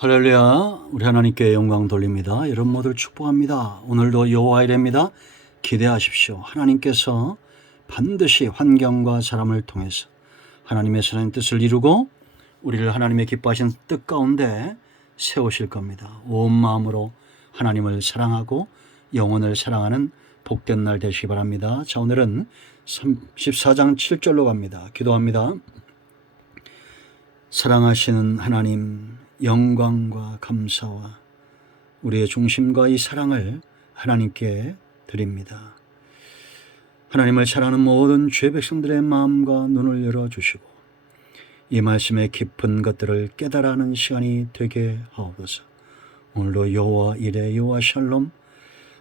할렐루야. 우리 하나님께 영광 돌립니다. 여러분 모두를 축복합니다. 오늘도 여호와 이레입니다. 기대하십시오. 하나님께서 반드시 환경과 사람을 통해서 하나님의 선한 뜻을 이루고 우리를 하나님의 기뻐하신 뜻 가운데 세우실 겁니다. 온 마음으로 하나님을 사랑하고 영혼을 사랑하는 복된 날 되시기 바랍니다. 자, 오늘은 14장 7절로 갑니다. 기도합니다. 사랑하시는 하나님, 영광과 감사와 우리의 중심과 이 사랑을 하나님께 드립니다. 하나님을 사랑하는 모든 죄 백성들의 마음과 눈을 열어주시고 이 말씀의 깊은 것들을 깨달아하는 시간이 되게 하옵소서. 오늘도 여호와 이레 여호와 샬롬,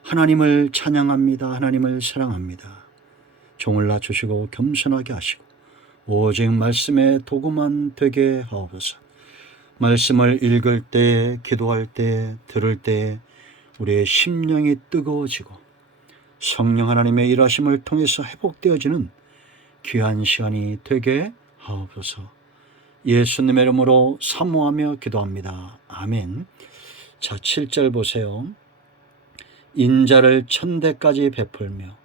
하나님을 찬양합니다. 하나님을 사랑합니다. 종을 낮추시고 겸손하게 하시고 오직 말씀의 도구만 되게 하옵소서. 말씀을 읽을 때, 기도할 때, 들을 때 우리의 심령이 뜨거워지고 성령 하나님의 일하심을 통해서 회복되어지는 귀한 시간이 되게 하옵소서. 예수님의 이름으로 사모하며 기도합니다. 아멘. 자, 7절 보세요. 인자를 천대까지 베풀며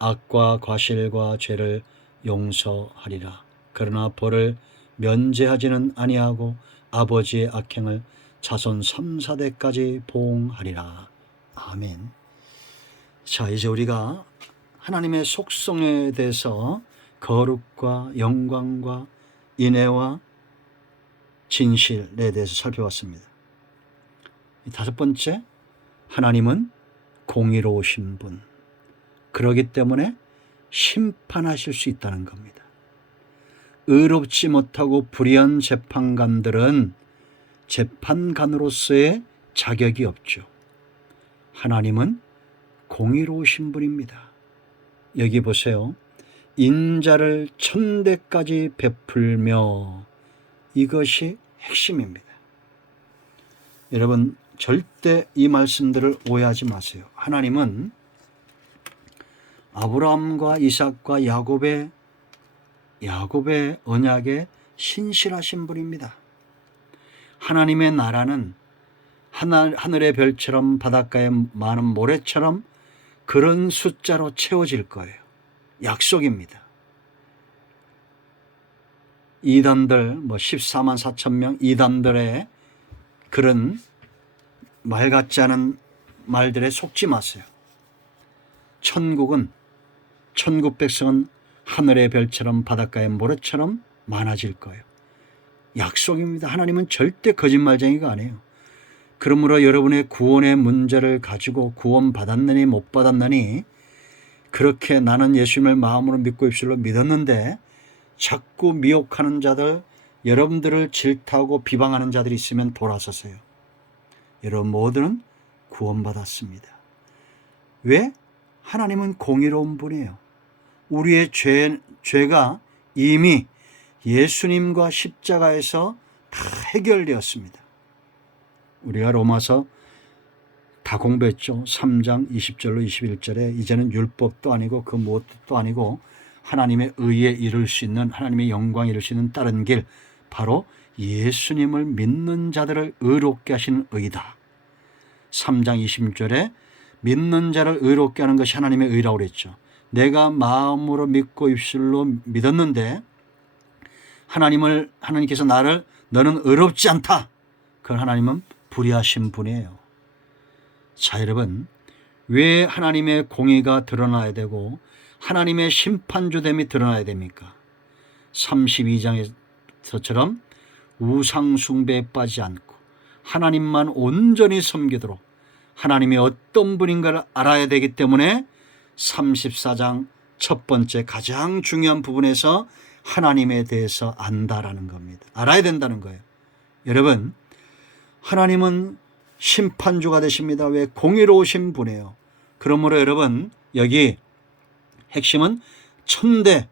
악과 과실과 죄를 용서하리라. 그러나 벌을 면제하지는 아니하고 아버지의 악행을 자손 3, 4대까지 보응하리라. 아멘. 자, 이제 우리가 하나님의 속성에 대해서 거룩과 영광과 인애와 진실에 대해서 살펴봤습니다. 다섯 번째, 하나님은 공의로우신 분, 그러기 때문에 심판하실 수 있다는 겁니다. 의롭지 못하고 불의한 재판관들은 재판관으로서의 자격이 없죠. 하나님은 공의로우신 분입니다. 여기 보세요. 인자를 천대까지 베풀며, 이것이 핵심입니다. 여러분 절대 이 말씀들을 오해하지 마세요. 하나님은 아브라함과 이삭과 야곱의 언약에 신실하신 분입니다. 하나님의 나라는 하늘의 별처럼 바닷가의 많은 모래처럼 그런 숫자로 채워질 거예요. 약속입니다. 이단들 14만 4천 명 이단들의 그런 말 같지 않은 말들에 속지 마세요. 천국 백성은 하늘의 별처럼 바닷가의 모래처럼 많아질 거예요. 약속입니다. 하나님은 절대 거짓말쟁이가 아니에요. 그러므로 여러분의 구원의 문제를 가지고 구원 받았느니 못 받았느니, 그렇게 나는 예수님을 마음으로 믿고 입술로 믿었는데 자꾸 미혹하는 자들, 여러분들을 질타하고 비방하는 자들이 있으면 돌아서세요. 여러분 모두는 구원받았습니다. 왜? 하나님은 공의로운 분이에요. 우리의 죄가 이미 예수님과 십자가에서 다 해결되었습니다. 우리가 로마서 다 공부했죠. 3장 20절로 21절에 이제는 율법도 아니고 그 무엇도 아니고 하나님의 의에 이룰 수 있는, 하나님의 영광에 이룰 수 있는 다른 길, 바로 예수님을 믿는 자들을 의롭게 하시는 의다. 3장 20절에 믿는 자를 의롭게 하는 것이 하나님의 의라고 그랬죠. 내가 마음으로 믿고 입술로 믿었는데 하나님께서 너는 의롭지 않다. 그건 하나님은 불의하신 분이에요. 자, 여러분, 왜 하나님의 공의가 드러나야 되고 하나님의 심판주됨이 드러나야 됩니까? 32장에서처럼 우상 숭배에 빠지지 않고 하나님만 온전히 섬기도록 하나님이 어떤 분인가를 알아야 되기 때문에 34장 첫 번째 가장 중요한 부분에서 하나님에 대해서 안다라는 겁니다. 알아야 된다는 거예요. 여러분, 하나님은 심판주가 되십니다. 왜? 공의로우신 분이에요. 그러므로 여러분, 여기 핵심은 천대,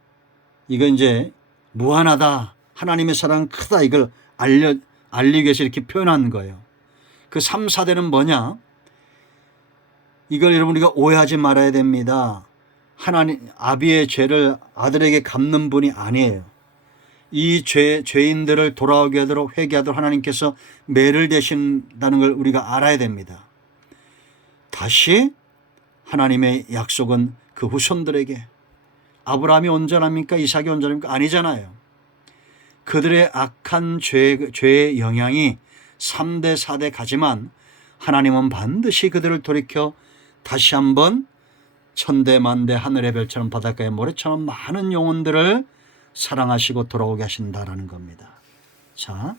이거 이제 무한하다, 하나님의 사랑은 크다, 이걸 알리기 위해서 이렇게 표현한 거예요. 그 3, 4대는 뭐냐? 이걸 여러분 우리가 오해하지 말아야 됩니다. 하나님 아비의 죄를 아들에게 갚는 분이 아니에요. 이 죄인들을 돌아오게 하도록 회개하도록 하나님께서 매를 대신다는 걸 우리가 알아야 됩니다. 다시 하나님의 약속은 그 후손들에게, 아브라함이 온전합니까? 이삭이 온전합니까? 아니잖아요. 그들의 악한 죄의 영향이 3대 4대 가지만 하나님은 반드시 그들을 돌이켜 다시 한번 천대 만대 하늘의 별처럼 바닷가의 모래처럼 많은 영혼들을 사랑하시고 돌아오게 하신다라는 겁니다. 자,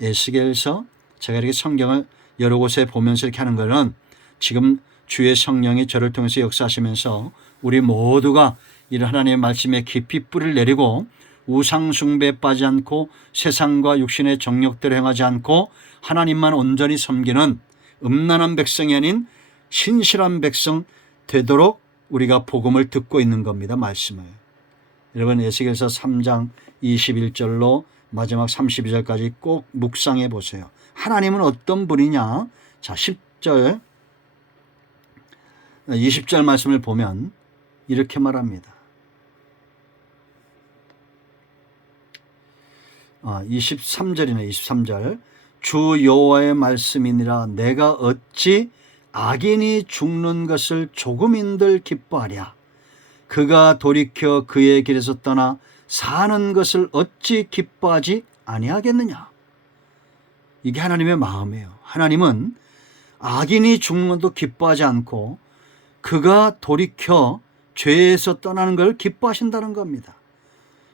에스겔서 제가 이렇게 성경을 여러 곳에 보면서 이렇게 하는 것은 지금 주의 성령이 저를 통해서 역사하시면서 우리 모두가 이런 하나님의 말씀에 깊이 뿌리를 내리고 우상 숭배에 빠지지 않고 세상과 육신의 정욕대로 행하지 않고 하나님만 온전히 섬기는 음란한 백성이 아닌 신실한 백성 되도록 우리가 복음을 듣고 있는 겁니다. 말씀을. 여러분 에스겔서 3장 21절로 마지막 32절까지 꼭 묵상해 보세요. 하나님은 어떤 분이냐? 자, 10절 20절 말씀을 보면 이렇게 말합니다. 23절이네. 23절. 주 여호와의 말씀이니라 내가 어찌 악인이 죽는 것을 조금인들 기뻐하랴. 그가 돌이켜 그의 길에서 떠나 사는 것을 어찌 기뻐하지 아니하겠느냐. 이게 하나님의 마음이에요. 하나님은 악인이 죽는 것도 기뻐하지 않고 그가 돌이켜 죄에서 떠나는 걸 기뻐하신다는 겁니다.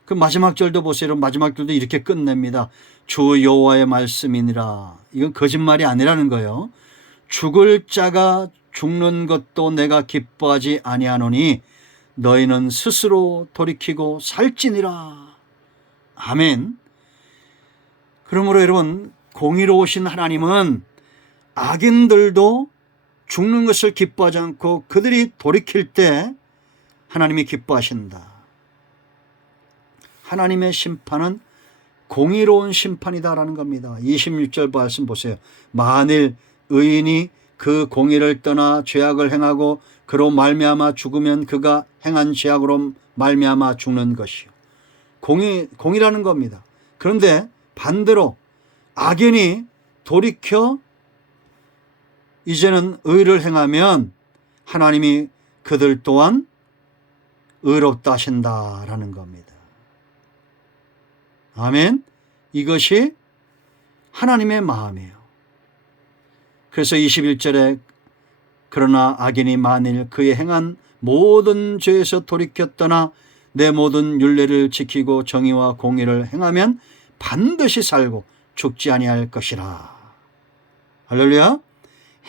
그 마지막 절도 보세요. 마지막 절도 이렇게 끝냅니다. 주 여호와의 말씀이니라. 이건 거짓말이 아니라는 거예요. 죽을 자가 죽는 것도 내가 기뻐하지 아니하노니 너희는 스스로 돌이키고 살지니라. 아멘. 그러므로 여러분 공의로우신 하나님은 악인들도 죽는 것을 기뻐하지 않고 그들이 돌이킬 때 하나님이 기뻐하신다. 하나님의 심판은 공의로운 심판이다라는 겁니다. 26절 말씀 보세요. 만일 의인이 그 공의를 떠나 죄악을 행하고 그로 말미암아 죽으면 그가 행한 죄악으로 말미암아 죽는 것이요. 공의라는 겁니다. 그런데 반대로 악인이 돌이켜 이제는 의를 행하면 하나님이 그들 또한 의롭다 하신다라는 겁니다. 아멘. 이것이 하나님의 마음이에요. 그래서 21절에 그러나 악인이 만일 그의 행한 모든 죄에서 돌이켜 떠나 내 모든 율례를 지키고 정의와 공의를 행하면 반드시 살고 죽지 아니할 것이라. 할렐루야.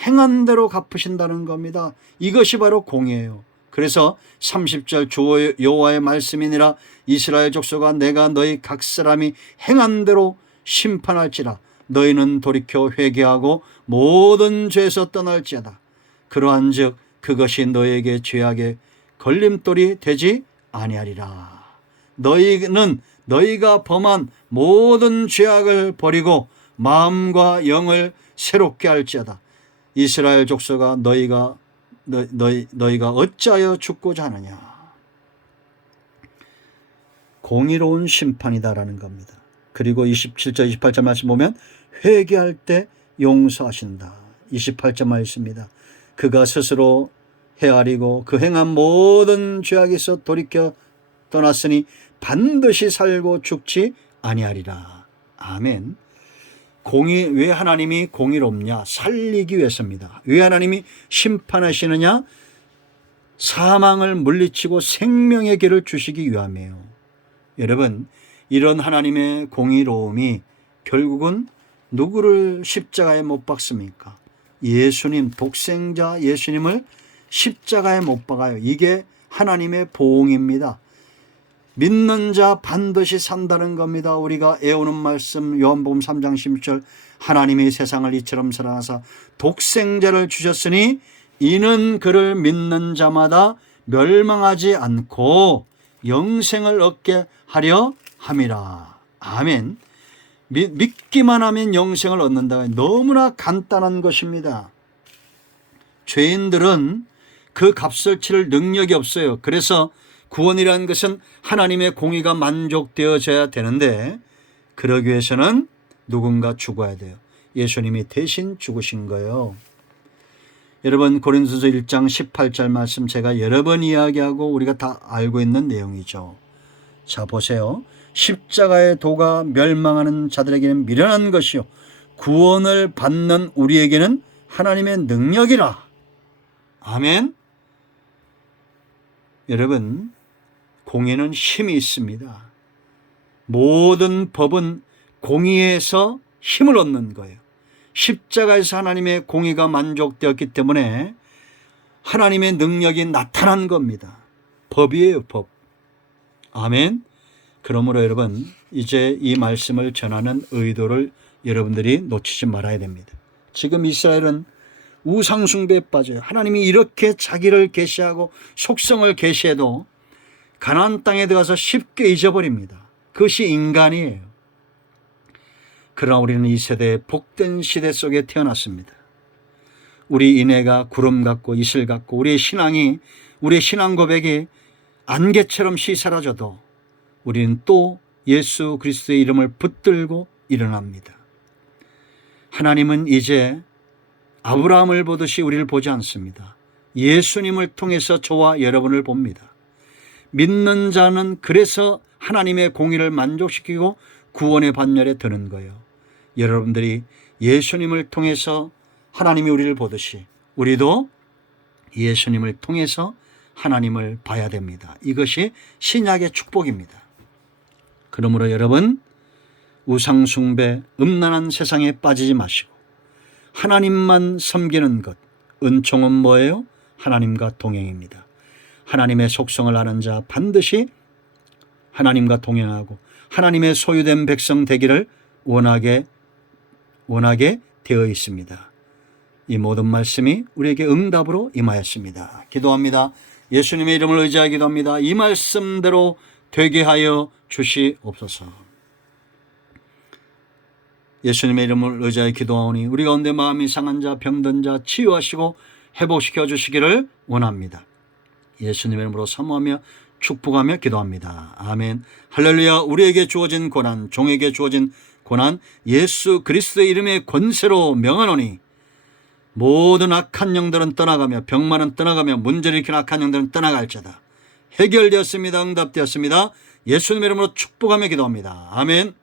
행한 대로 갚으신다는 겁니다. 이것이 바로 공의예요. 그래서 30절 주 여호와의 말씀이니라 이스라엘 족속아 내가 너희 각 사람이 행한 대로 심판할지라. 너희는 돌이켜 회개하고 모든 죄에서 떠날지어다. 그러한즉 그것이 너희에게 죄악의 걸림돌이 되지 아니하리라. 너희는 너희가 범한 모든 죄악을 버리고 마음과 영을 새롭게 할지어다. 이스라엘 족속아 너희가 어찌하여 죽고자 하느냐. 공의로운 심판이다라는 겁니다. 그리고 27절 28절 말씀 보면 회개할 때 용서하신다. 28절 말씀입니다. 그가 스스로 헤아리고 그 행한 모든 죄악에서 돌이켜 떠났으니 반드시 살고 죽지 아니하리라. 아멘. 왜 하나님이 공의롭냐? 살리기 위해서입니다. 왜 하나님이 심판하시느냐? 사망을 물리치고 생명의 길을 주시기 위함이에요. 여러분, 이런 하나님의 공의로움이 결국은 누구를 십자가에 못 박습니까? 예수님, 독생자 예수님을 십자가에 못 박아요. 이게 하나님의 보응입니다. 믿는 자 반드시 산다는 겁니다. 우리가 애우는 말씀 요한복음 3장 16절 하나님이 세상을 이처럼 사랑하사 독생자를 주셨으니 이는 그를 믿는 자마다 멸망하지 않고 영생을 얻게 하려 함이라. 아멘. 믿기만 하면 영생을 얻는다. 너무나 간단한 것입니다. 죄인들은 그 값을 치를 능력이 없어요. 그래서 구원이라는 것은 하나님의 공의가 만족되어져야 되는데 그러기 위해서는 누군가 죽어야 돼요. 예수님이 대신 죽으신 거예요. 여러분 고린도서 1장 18절 말씀 제가 여러 번 이야기하고 우리가 다 알고 있는 내용이죠. 자 보세요. 십자가의 도가 멸망하는 자들에게는 미련한 것이요 구원을 받는 우리에게는 하나님의 능력이라. 아멘. 여러분 공의는 힘이 있습니다. 모든 법은 공의에서 힘을 얻는 거예요. 십자가에서 하나님의 공의가 만족되었기 때문에 하나님의 능력이 나타난 겁니다. 법이에요, 법. 아멘. 그러므로 여러분 이제 이 말씀을 전하는 의도를 여러분들이 놓치지 말아야 됩니다. 지금 이스라엘은 우상 숭배에 빠져요. 하나님이 이렇게 자기를 계시하고 속성을 계시해도 가나안 땅에 들어가서 쉽게 잊어버립니다. 그것이 인간이에요. 그러나 우리는 이 세대의 복된 시대 속에 태어났습니다. 우리 인애가 구름 같고 이슬 같고 우리의 신앙이 우리의 신앙 고백이 안개처럼 시사라져도 우리는 또 예수 그리스도의 이름을 붙들고 일어납니다. 하나님은 이제 아브라함을 보듯이 우리를 보지 않습니다. 예수님을 통해서 저와 여러분을 봅니다. 믿는 자는 그래서 하나님의 공의를 만족시키고 구원의 반열에 드는 거예요. 여러분들이 예수님을 통해서 하나님이 우리를 보듯이 우리도 예수님을 통해서 하나님을 봐야 됩니다. 이것이 신약의 축복입니다. 그러므로 여러분 우상숭배 음란한 세상에 빠지지 마시고 하나님만 섬기는 것. 은총은 뭐예요? 하나님과 동행입니다. 하나님의 속성을 아는 자 반드시 하나님과 동행하고 하나님의 소유된 백성 되기를 원하게 되어 있습니다. 이 모든 말씀이 우리에게 응답으로 임하였습니다. 기도합니다. 예수님의 이름을 의지하여 기도합니다. 이 말씀대로 되게 하여 주시옵소서. 예수님의 이름을 의지하여 기도하오니 우리 가운데 마음이 상한 자 병든 자 치유하시고 회복시켜 주시기를 원합니다. 예수님의 이름으로 사모하며 축복하며 기도합니다. 아멘. 할렐루야. 우리에게 주어진 고난, 종에게 주어진 고난 예수 그리스도의 이름의 권세로 명하노니 모든 악한 영들은 떠나가며 병만은 떠나가며 문제를 일으키는 악한 영들은 떠나갈지어다. 해결되었습니다. 응답되었습니다. 예수님의 이름으로 축복하며 기도합니다. 아멘.